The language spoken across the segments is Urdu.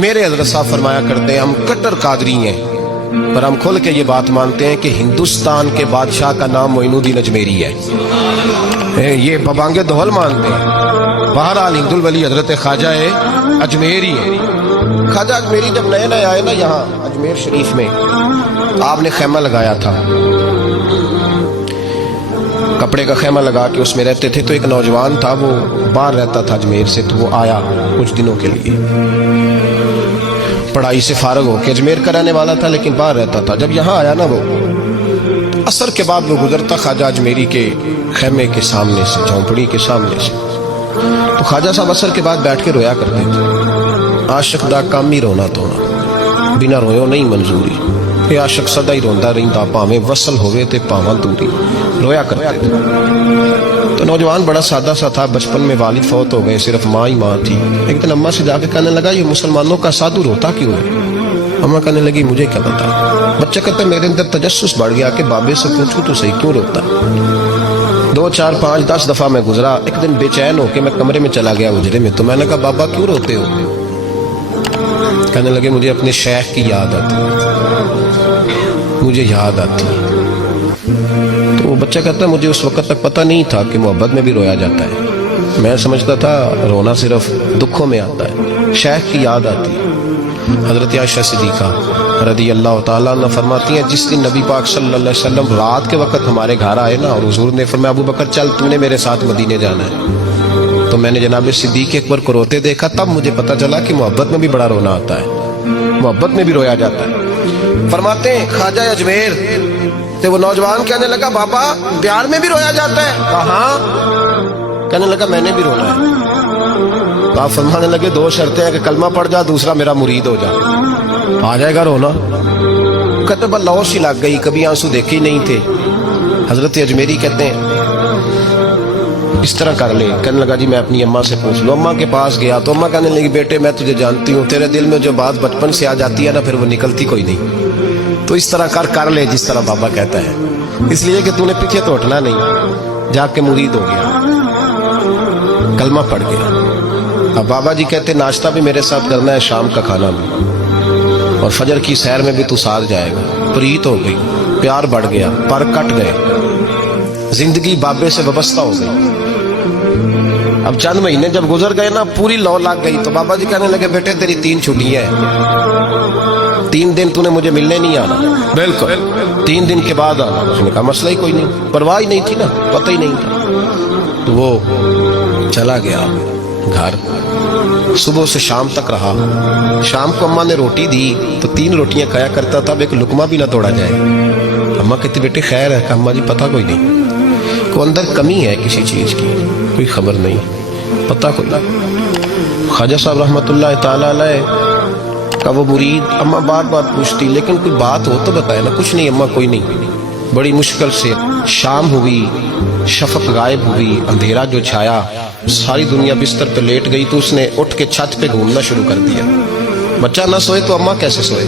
میرے حضرت صاحب فرمایا کرتے ہیں ہم کٹر قادری ہیں، پر ہم کھل کے یہ بات مانتے ہیں کہ ہندوستان کے بادشاہ کا نام معین الدین اجمیری ہے، یہ ببانگ دہل مانتے ہیں۔ بہرحال ہند الولی حضرت خواجہ اجمیری ہے۔ خواجہ اجمیری جب نئے نئے آئے نا یہاں اجمیر شریف میں، آپ نے خیمہ لگایا تھا، کپڑے کا خیمہ لگا کے اس میں رہتے تھے۔ تو ایک نوجوان تھا، وہ باہر رہتا تھا اجمیر سے، تو وہ آیا کچھ دنوں کے لیے، پڑھائی سے فارغ ہو کے، اجمیر کا رہنے والا تھا لیکن باہر رہتا تھا۔ جب یہاں آیا نا وہ عصر کے بعد وہ گزرتا خواجہ اجمیری کے خیمے کے سامنے سے، جھونپڑی کے سامنے سے، تو خواجہ صاحب عصر کے بعد بیٹھ کے رویا کرتے تھے۔ عاشق دا کام ہی رونا تونا، بنا رویوں نہیں منظوری، یہ عاشق سدا ہی روندا رہندا، پاویں وصل ہوئے تے پاواں دوری، رویا کرتے تھے۔ تو نوجوان بڑا سادہ سا تھا، بچپن میں والد فوت ہو گئے، صرف ماں ہی ماں تھی۔ ایک دن اماں سے جا کے کہنے لگا یہ مسلمانوں کا سادھو روتا کیوں ہے؟ اماں کہنے لگی مجھے کیا پتا۔ بچہ کہتا میرے اندر تجسس بڑھ گیا کہ بابے سے پوچھوں تو صحیح کیوں روتا ہے۔ 2 4 5 10 دفعہ میں گزرا، ایک دن بے چین ہو کے میں کمرے میں چلا گیا اجرے میں، تو میں نے کہا بابا کیوں روتے ہو؟ کہنے لگے مجھے اپنے شیخ کی یاد آتی، مجھے یاد آتی۔ تو وہ بچہ کہتا ہے مجھے اس وقت تک پتہ نہیں تھا کہ محبت میں بھی رویا جاتا ہے، میں سمجھتا تھا رونا صرف دکھوں میں آتا ہے، شیخ کی یاد آتی۔ حضرت عائشہ صدیقہ رضی اللہ تعالیٰ عنہ فرماتی ہیں جس دن نبی پاک صلی اللہ علیہ وسلم رات کے وقت ہمارے گھر آئے نا، اور حضور نے فرمایا ابو بکر چل تو نے میرے ساتھ مدینے جانا ہے، تو میں نے جناب صدیق اکبر کو روتے دیکھا، تب مجھے پتہ چلا کہ محبت میں بھی بڑا رونا آتا ہے، محبت میں بھی رویا جاتا ہے۔ فرماتے ہیں خواجہ اجمیر تو وہ نوجوان کہنے لگا بابا پیار میں بھی رویا جاتا ہے؟ کہاں؟ کہنے لگا میں نے بھی رونا ہے۔ تو آپ فرمانے لگے 2 شرطیں ہیں کہ کلمہ پڑھ جا، دوسرا میرا مرید ہو جا، آ جائے گا رونا۔ کہتے بس لو سی لگ گئی، کبھی آنسو دیکھے ہی نہیں تھے۔ حضرت اجمیری کہتے ہیں اس طرح کر لے۔ کہنے لگا جی میں اپنی اماں سے پوچھ لوں۔ اماں کے پاس گیا تو اماں کہنے لگی بیٹے میں تجھے جانتی ہوں، تیرے دل میں جو بات بچپن سے آ جاتی ہے نا پھر وہ نکلتی کوئی نہیں، تو اس طرح کر لے جس طرح بابا کہتا ہے، اس لیے کہ تو نے پیچھے تو ہٹنا نہیں۔ جا کے مرید ہو گیا، کلمہ پڑھ گیا۔ اب بابا جی کہتے ناشتہ بھی میرے ساتھ کرنا ہے، شام کا کھانا بھی، اور فجر کی سیر میں بھی تو ساتھ جائے گا۔ پریت ہو گئی، پیار بڑھ گیا، پر کٹ گئے، زندگی بابے سے وابستہ ہو گئی۔ اب چند مہینے جب گزر گئے نا پوری لو لگ گئی، تو بابا جی کہنے لگے بیٹے تیری 3 چھٹیاں ہیں، 3 دن تو نے مجھے ملنے نہیں آنا۔ بالکل 3 دن کے بعد آنا۔ اس نے کہا مسئلہ ہی کوئی نہیں، پرواہ ہی نہیں تھی نا، پتہ ہی نہیں تھا۔ تو وہ چلا گیا گھر، صبح سے شام تک رہا۔ شام کو اماں نے روٹی دی تو 3 روٹیاں کھایا کرتا تھا، اب ایک لقمہ بھی نہ توڑا جائے۔ اماں کہتی بیٹے خیر ہے؟ کہ اماں جی پتہ کوئی نہیں، کو اندر کمی ہے کسی چیز کی، کوئی خبر نہیں، پتہ کوئی نہیں۔ خواجہ صاحب رحمۃ اللہ تعالی علیہ کا وہ مرید اماں بار بار پوچھتی لیکن کوئی بات ہو تو بتائے نا، کچھ نہیں اماں کوئی نہیں۔ بڑی مشکل سے شام ہوئی، شفق غائب ہوئی، اندھیرا جو چھایا، ساری دنیا بستر پہ لیٹ گئی، تو اس نے اٹھ کے چھت پہ گھومنا شروع کر دیا۔ بچہ نہ سوئے تو اماں کیسے سوئے؟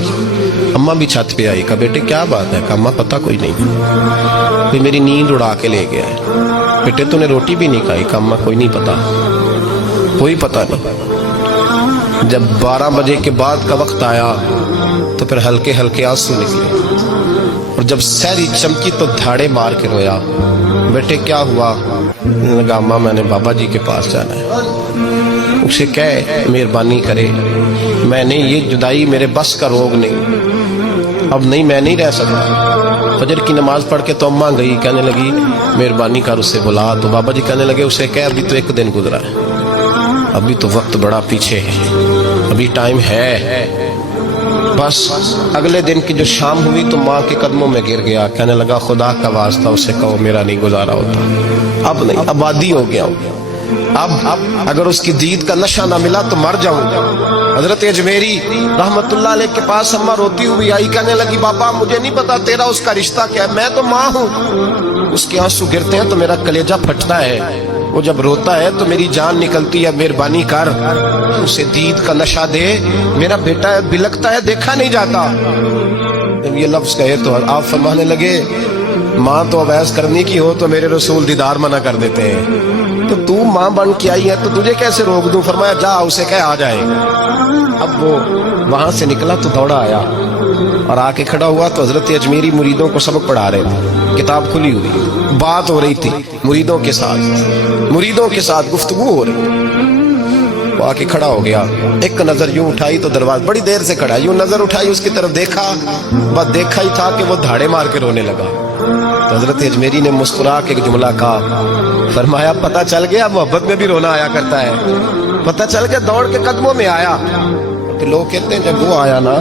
اماں بھی چھت پہ آئی، کہا بیٹے کیا بات ہے؟ کہا اماں پتہ کوئی نہیں، کوئی میری نیند اڑا کے لے گیا ہے۔ بیٹے تو نے روٹی بھی نہیں کھائی؟ کہا اماں کوئی نہیں پتا، کوئی پتہ نہیں۔ جب 12 بجے کے بعد کا وقت آیا تو پھر ہلکے ہلکے آنسو نکلے، اور جب سحری چمکی تو دھاڑے مار کے رویا۔ بیٹے کیا ہوا؟ لگا اماں میں نے بابا جی کے پاس جانا ہے، اسے کہے مہربانی کرے، میں نے یہ جدائی میرے بس کا روگ نہیں، اب نہیں میں نہیں رہ سکتا۔ فجر کی نماز پڑھ کے تو اماں گئی، کہنے لگی مہربانی کر اسے بلا۔ تو بابا جی کہنے لگے اسے کہے ابھی تو 1 دن گزرا ہے، ابھی تو وقت بڑا پیچھے ہے، ابھی ٹائم ہے۔ بس اگلے دن کی جو شام ہوئی تو ماں کے قدموں میں گر گیا، کہنے لگا خدا کا واسطہ اسے کہو میرا نہیں گزارا ہوتا، اب نہیں، اب عادی ہو گیا ہوں، اب اگر اس کی دید کا نشہ نہ ملا تو مر جاؤں گا۔ حضرت اجمیری رحمت اللہ علیہ کے پاس اماں روتی ہوئی آئی، کہنے لگی بابا مجھے نہیں پتا تیرا اس کا رشتہ کیا ہے، میں تو ماں ہوں، اس کے آنسو گرتے ہیں تو میرا کلیجہ پھٹتا ہے، وہ جب روتا ہے تو میری جان نکلتی ہے، مہربانی کر اسے دید کا نشہ دے، میرا بیٹا ہے بلکتا ہے دیکھا نہیں جاتا۔ جب یہ لفظ کہے تو آپ فرمانے لگے ماں تو عویز کرنے کی ہو تو میرے رسول دیدار منع کر دیتے ہیں، تو ماں بن کے آئی ہے تو تجھے کیسے روک دوں؟ فرمایا جا اسے کہہ آ جائے، اب وہ وہاں سے نکلا تو دوڑا آیا اور آ کے کھڑا ہوا تو حضرت اجمیری مریدوں کو سبق پڑھا رہے تھے، کتاب کھلی ہوئی، بات ہو رہی تھی مریدوں کے ساتھ گفتگو ہو رہی۔ وہ آ کے کھڑا ہو گیا، ایک نظر یوں اٹھائی تو دروازہ، بڑی دیر سے کھڑا، یوں نظر اٹھائی اس کی طرف دیکھا، بس دیکھا ہی تھا کہ وہ دھاڑے مار کے رونے لگا۔ تو حضرت اجمیری نے مسکرا کے ایک جملہ کہا، فرمایا پتہ چل گیا محبت میں بھی رونا آیا کرتا ہے، پتہ چل گیا، دوڑ کے قدموں میں آیا۔ کہ لوگ کہتے ہیں جب وہ آیا نا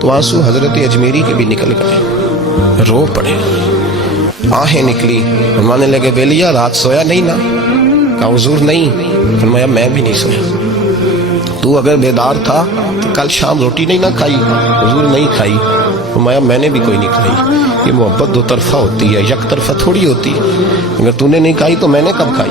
تو آنسو حضرت اجمیری کے بھی نکل گئے، رو پڑے، آہیں نکلی، فرمانے لگے بیلیا رات سویا نہیں نا؟ کہا حضور نہیں۔ فرمایا میں بھی نہیں سویا۔ تو اگر بیدار تھا تو کل شام روٹی نہیں نہ کھائی؟ حضور نہیں کھائی۔ فرمایا میں نے بھی کوئی نہیں کھائی۔ یہ محبت دو طرفہ ہوتی ہے، یک طرفہ تھوڑی ہوتی ہے، اگر تو نے نہیں کھائی تو میں نے کب کھائی؟